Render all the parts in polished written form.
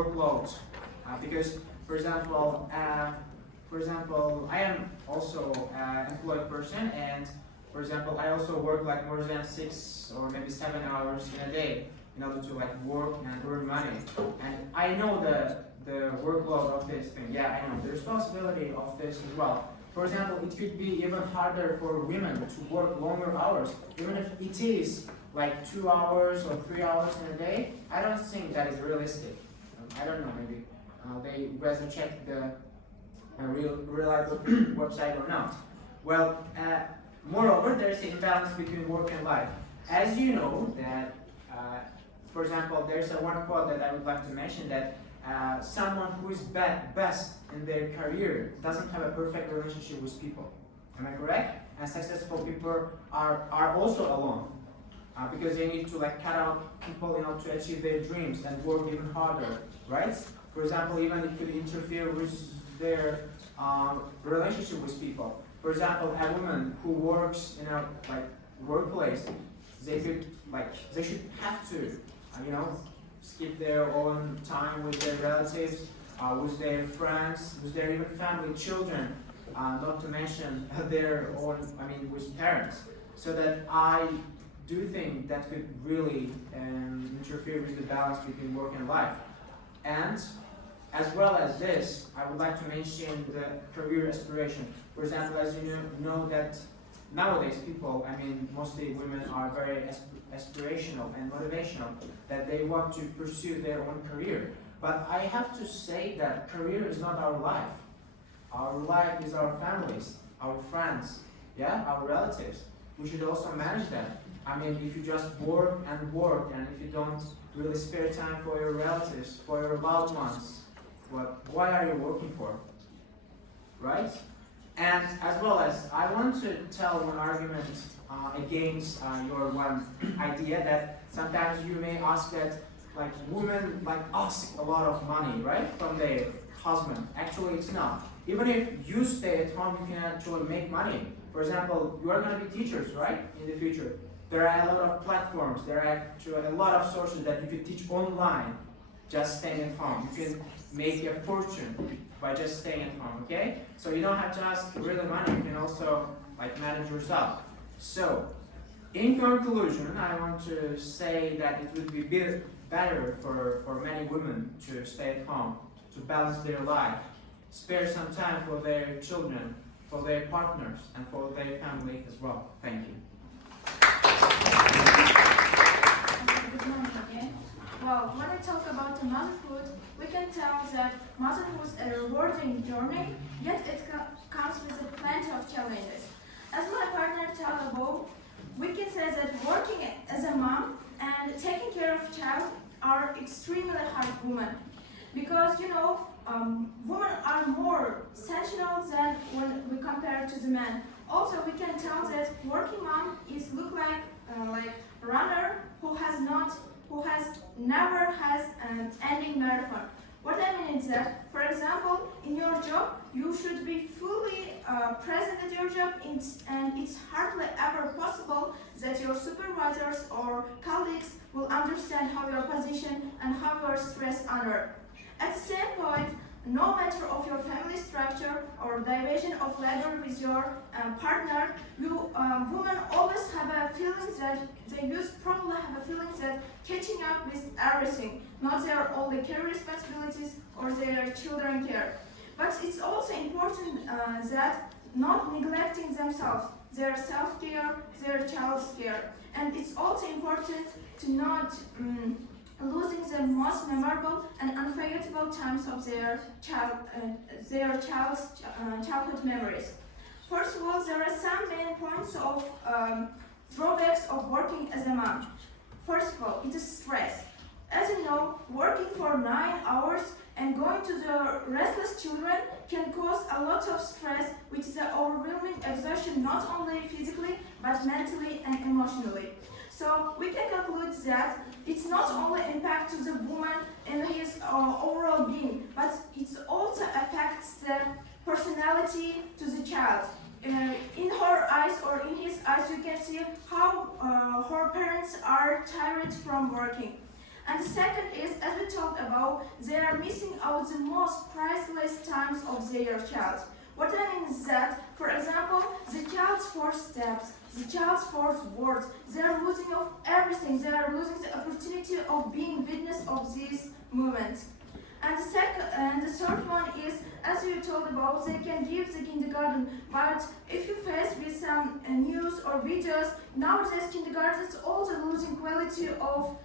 workload because, for example, I am also an employed person, and for example, I also work like more than 6 or maybe 7 hours in a day in order to like work and earn money. And I know the workload of this thing. Yeah, I know the responsibility of this as well. For example, it could be even harder for women to work longer hours, even if it is like 2 hours or 3 hours in a day. I don't think that is realistic. I don't know, maybe they rather check the reliable website or not. Well, moreover, there is an imbalance between work and life. As you know that, for example, there's a one quote that I would like to mention that someone who is best in their career doesn't have a perfect relationship with people. Am I correct? And successful people are also alone because they need to like cut out people, to achieve their dreams and work even harder, right? For example, even it could interfere with their relationship with people. For example, a woman who works in a workplace, they should have to, skip their own time with their relatives, with their friends, with their even family, children, not to mention their own, with parents. So that I do think that could really interfere with the balance between work and life. And as well as this, I would like to mention the career aspiration. For example, as you know that nowadays people, mostly women, are very aspirational and motivational, that they want to pursue their own career. But I have to say that career is not our life. Our life is our families, our friends, our relatives. We should also manage that. If you just work, and if you don't really spare time for your relatives, for your loved ones, what are you working for? Right? And as well as, I want to tell one argument against your one idea that sometimes you may ask that women ask a lot of money, right, from their husband. Actually, it's not. Even if you stay at home, you can actually make money. For example, you are going to be teachers, right, in the future. There are a lot of platforms, there are actually a lot of sources that you could teach online, just staying at home. You can make a fortune by just staying at home, okay? So you don't have to ask really money, you can also manage yourself. So, in conclusion, I want to say that it would be better for many women to stay at home, to balance their life, spare some time for their children, for their partners, and for their family as well. Thank you. Good morning again. Well, when we talk about motherhood, we can tell that motherhood is a rewarding journey, yet it comes with plenty of challenges. As my partner told above, we can say that working as a mom and taking care of a child are extremely hard women. Because, women are more sensual than when we compare to the men. Also, we can tell that working mom look like a runner who never has an ending marathon. What I mean is that, for example, in your job, you should be fully present at your job, and it's hardly ever possible that your supervisors or colleagues will understand how your position and how you are stressed under. At the same point, no matter of your family structure or division of labor with your partner, women always have a feeling that probably have a feeling that catching up with everything, not their only care responsibilities or their children care. But it's also important that not neglecting themselves, their self-care, their child's care. And it's also important to not losing the most memorable and unforgettable times of their child's childhood memories. First of all, there are some main points of drawbacks of working as a mom. First of all, it is stress. As you know, working for 9 hours and going to the restless children can cause a lot of stress, which is an overwhelming exhaustion not only physically but mentally and emotionally. So we can conclude that it's not only impact to the woman in his overall being, but it also affects the personality to the child. In her eyes or in his eyes, you can see how her parents are tired from working. And the second is, as we talked about, they are missing out the most priceless times of their child. What I mean is that, for example, the child's first steps, the child's first words, they are losing of everything. They are losing the opportunity of being witness of these moments. And the third one is, as you told about, they can give the kindergarten. But if you face with some news or videos, nowadays kindergartens also losing quality of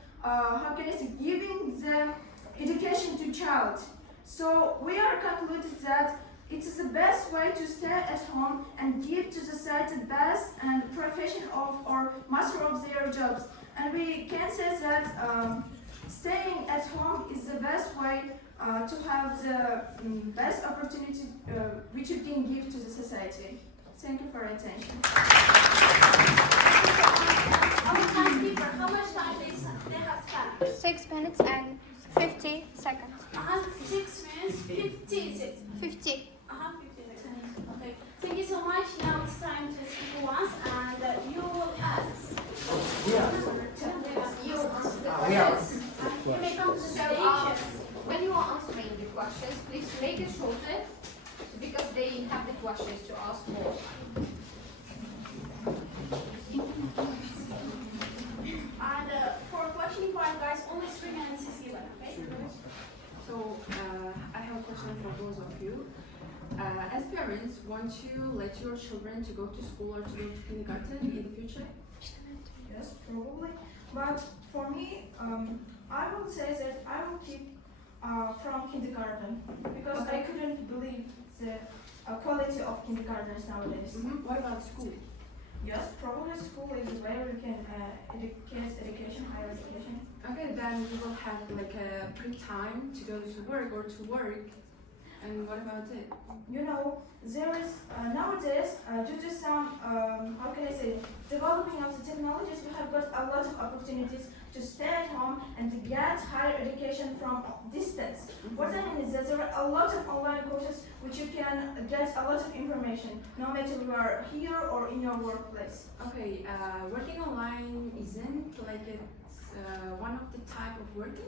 giving the education to child. So we are concluded that it is the best way to stay at home and give to society the best and profession of or master of their jobs. And we can say that staying at home is the best way to have the best opportunity which you can give to the society. Thank you for your attention. Our timekeeper, how much time they have spent? 6 minutes and 50 seconds. 6 minutes, 50 seconds. 50. 50 seconds. Okay. Thank you so much. Now it's time to speak once, and you will ask. You answer the questions. You may come to the stage. When you are answering the questions, please make it shorter because they have the questions to ask more. And for questioning part, guys, only 3 minutes is given, okay? So I have a question for both of you. As parents, won't you let your children to go to school or to go to kindergarten in the future? Yes, probably. But for me, I would say that I will keep from kindergarten because I couldn't believe the quality of kindergartens nowadays. What about school? Yes, probably school is where you can education, higher education. Okay, then you will have like a free time to go to work or to work. And what about it? You know, there is nowadays, due to some, developing of the technologies, we have got a lot of opportunities to stay at home and to get higher education from distance. What I mean is that there are a lot of online courses which you can get a lot of information, no matter you are here or in your workplace. Okay, working online isn't like it's one of the type of working?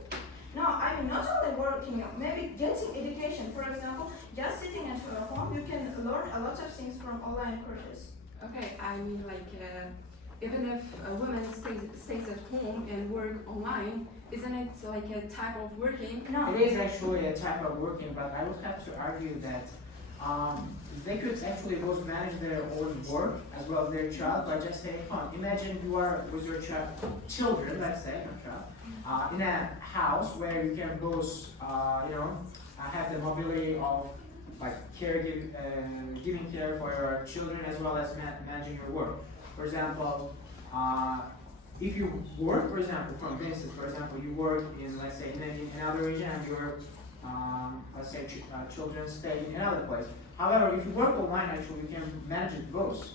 No, I mean not only working, maybe getting education. For example, just sitting at home, you can learn a lot of things from online courses. Okay, I mean like even if a woman stays at home and work online, isn't it like a type of working? No. It is actually a type of working, but I would have to argue that they could actually both manage their own work as well as their child by just staying at home. Imagine you are with your children, let's say, not child, in a house where you can both, have the mobility of like giving care for your children as well as managing your work. For example, if you work, for example, from instance, for example, you work in, let's say, in another region and your, let's say, children stay in another place. However, if you work online, actually, you can manage it both.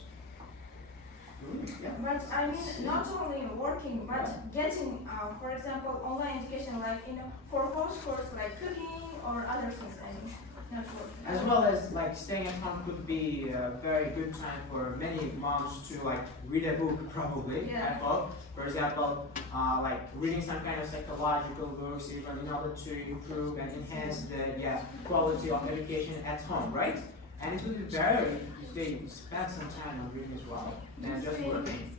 Yeah. But I mean, not only working, but getting, for example, online education, like for house course, like cooking or other things. I mean, not working. As well as like staying at home could be a very good time for many moms to like read a book, probably. Yeah. I hope. For example, like reading some kind of psychological books, even in order to improve and enhance the quality of education at home, right? And it would be better if they spend some time on reading as well than just working.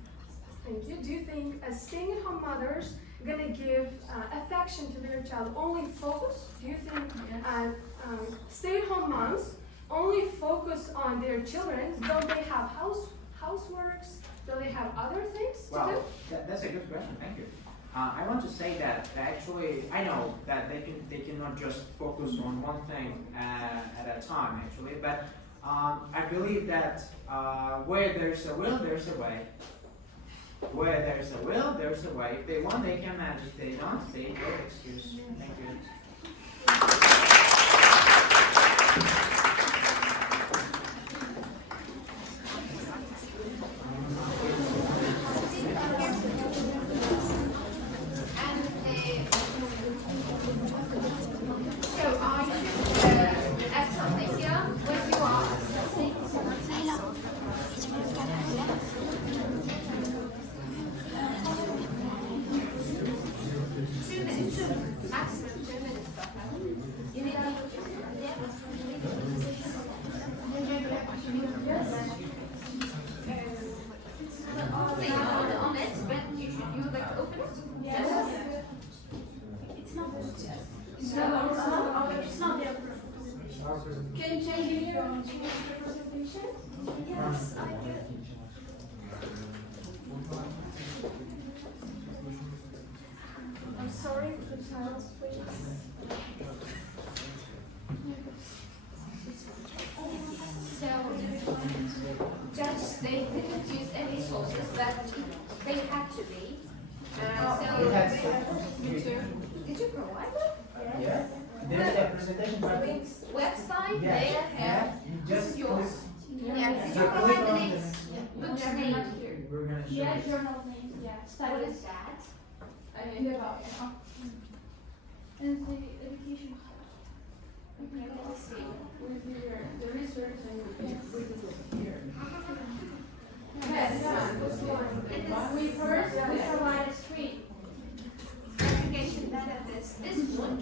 Thank you. Do you think as staying-at-home mothers gonna give affection to their child only focus? Do you think stay-at-home moms only focus on their children? Don't they have houseworks? Do they have other things to do? Well, that's a good question. Thank you. I want to say that actually I know that they cannot just focus on one thing at a time actually, but I believe that where there's a will, there's a way. Where there's a will, there's a way. If they want, they can manage. If they don't, they will excuse. Thank you. So I should add something here when you are our presentation. Can you change the presentation? Yes, I did. I'm sorry, could you silence, please? So, just they didn't use any sources, but they had to be. We had So, some. did you provide them? Yeah. There's a presentation button. Website, Yeah. they have. You This just is yours. Yeah, did you So provide click the on links? this. What's your name? We're gonna show Yeah, you. journal names, yeah. What Studies. is that? And the education. Okay, let's see. The research and here. Yes. We first, we provide three. Education benefits. This one.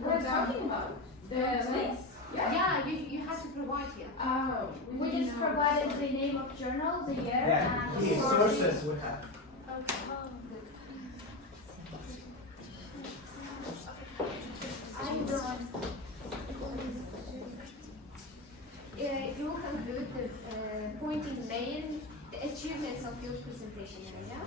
We're talking about the links. Yeah, you have to provide here. Oh. We just provided the name of journal, the year, Yeah, and the the sources we have. I'm done. You will conclude the pointing main the achievements of your presentation area.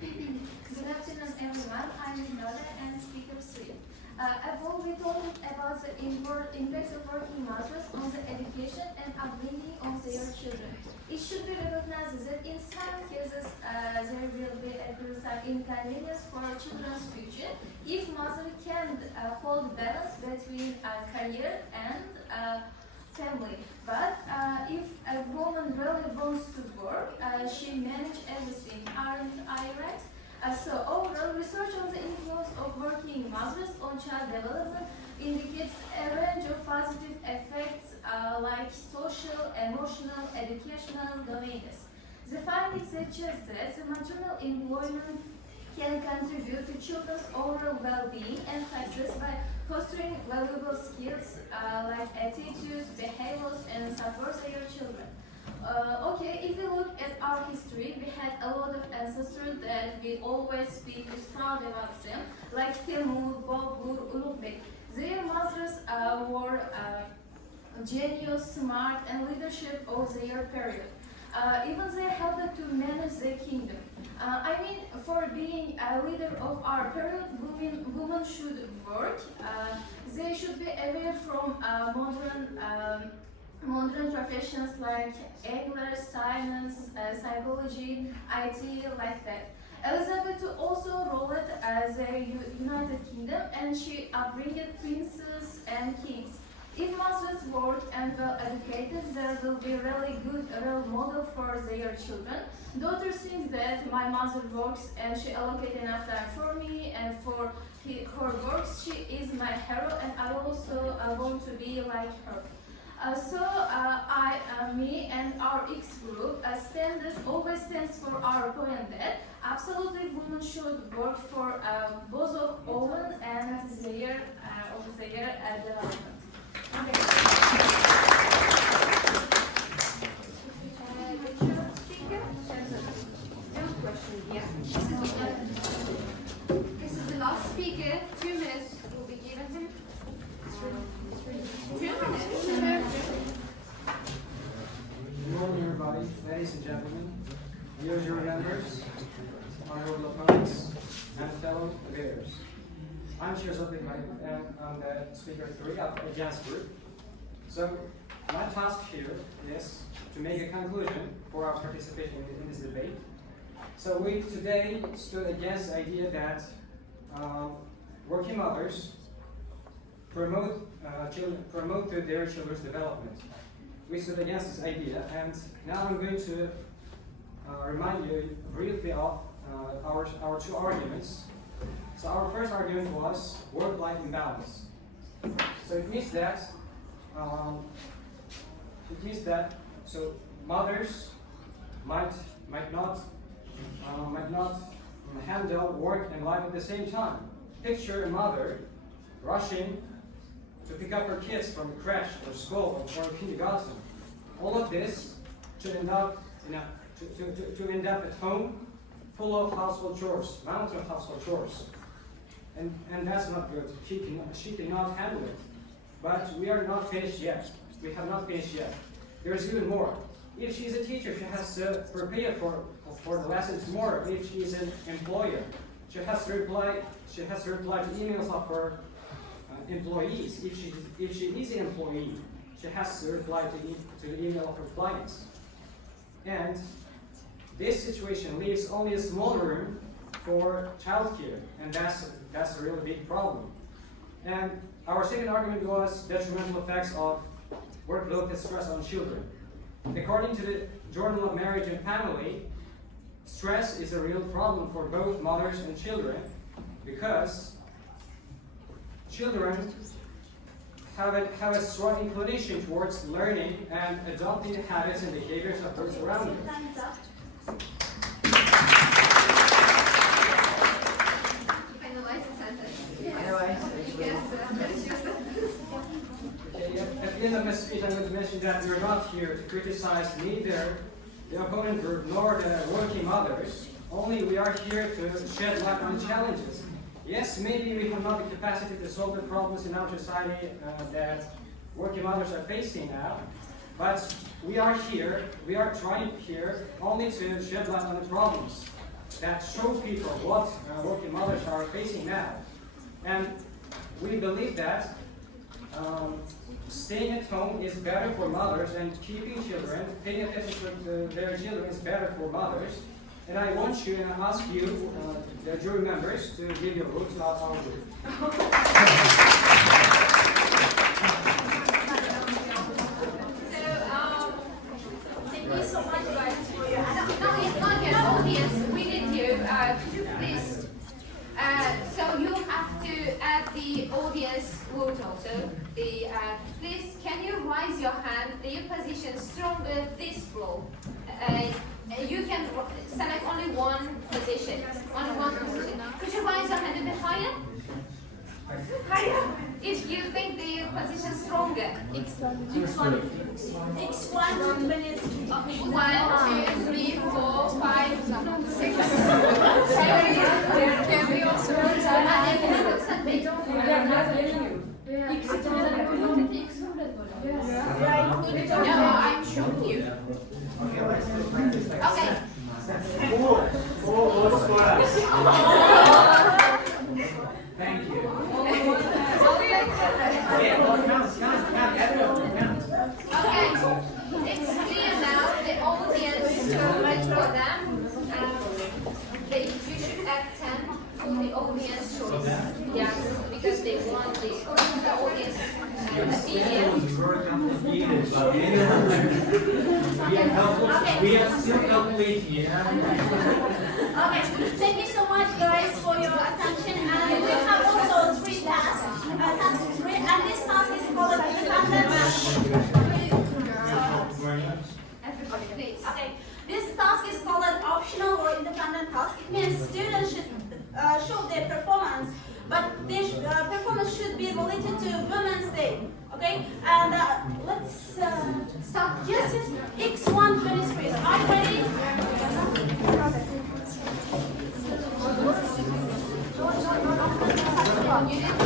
Good afternoon, everyone. I'm Nora and speaker 3. Above, we talked about the impact of working mothers on the education and upbringing of their children. It should be recognized that in some cases there will be a some inconvenience for children's future if mother can hold balance between career and family. But if a woman really wants to work, she manages everything. Aren't I right? So overall, research on the influence of working mothers on child development indicates a range of positive effects like social, emotional, educational domains. The findings suggest that the maternal employment can contribute to children's overall well-being and success by fostering valuable skills like attitudes, behaviors, and support their children. Okay, if we look at our history, we had a lot of ancestors that we always speak with proud about them, like Timur, Babur, Ulugh-Bek. Their mothers were genius, smart, and leadership of their period. Even they helped to manage the kingdom. I mean, for being a leader of our period, women should work. They should be away from modern professions like English, science, psychology, IT, like that. Elizabeth also ruled as a United Kingdom, and she upbringed princes and kings. If mothers work and well educated, there will be really good role model for their children. Daughter thinks that my mother works and she allocated enough time for me and for her works. She is my hero, and I also want to be like her. Me and our X group always stands for our point that absolutely women should work for both of Owen and their development. This is the last speaker. 2 minutes will be given him. 2 minutes. Good morning, everybody, ladies and gentlemen, dear jury members, honorable opponents, and fellow debaters. I'm Shirzad Malik, and I'm the speaker 3 of the Jazz Group. So, my task here is to make a conclusion for our participation in this debate. So, we today stood against the idea that working mothers promote their children's development. We stood against this idea, and now I'm going to remind you briefly of our two arguments. So our first argument was work-life imbalance. So it means that mothers might not handle work and life at the same time. Picture a mother rushing to pick up her kids from the crash or school or kindergarten. All of this to end up at home full of household chores, mountain of household chores. and that's not good. She cannot handle it. But we are not finished yet. We have not finished yet. There's even more. If she's a teacher, she has to prepare for the lessons more. If she's an employer, she has to reply to emails of her employees. If she is an employee, she has to reply to the email of her clients. And this situation leaves only a small room for childcare, and that's a really big problem. And our second argument was detrimental effects of workload and stress on children. According to the Journal of Marriage and Family, stress is a real problem for both mothers and children because children have a strong inclination towards learning and adopting the habits and behaviors of those around them. Time's up. Finalize the sentence. Okay, at the end of my speech, I'm going to mention that we're not here to criticize neither the opponent group nor the working mothers. Only we are here to shed light on the challenges. Yes, maybe we have not the capacity to solve the problems in our society that working mothers are facing now, but we are trying here only to shed light on the problems that show people what working mothers are facing now. And we believe that staying at home is better for mothers, and keeping children, paying attention to their children is better for mothers. And I want you and ask you, the jury members, to give your vote to our group. Thank you so much, guys, for your No, it's not yet. Audience, we need you. Could you please? So you have to add the audience vote also. Please, can you raise your hand? Your position stronger this floor. You can select only one position. Only one position. Could you raise your hand a bit higher? Higher. If you think the position stronger. X1 to 20. 1, 2, 3, 4, 5, 6, 7. Can we also No, I'm showing you. Okay, let's do practice like Okay. Thank you. Yeah, well, count, everyone, count. Okay, it's clear now. The audience voted for them. You should add 10 for the audience choice. Yes, because they want the audience opinion. We are still calculating, Okay, thank you so much, guys, for your attention. And we have also 3 tasks. Task 3, and this task is called independent. Everybody, please. Okay, this task is called an optional or independent task. It means students should show their performance, but their performance should be related to Women's Day. Okay, and let's start. Yes, X1 23. Are you ready? You did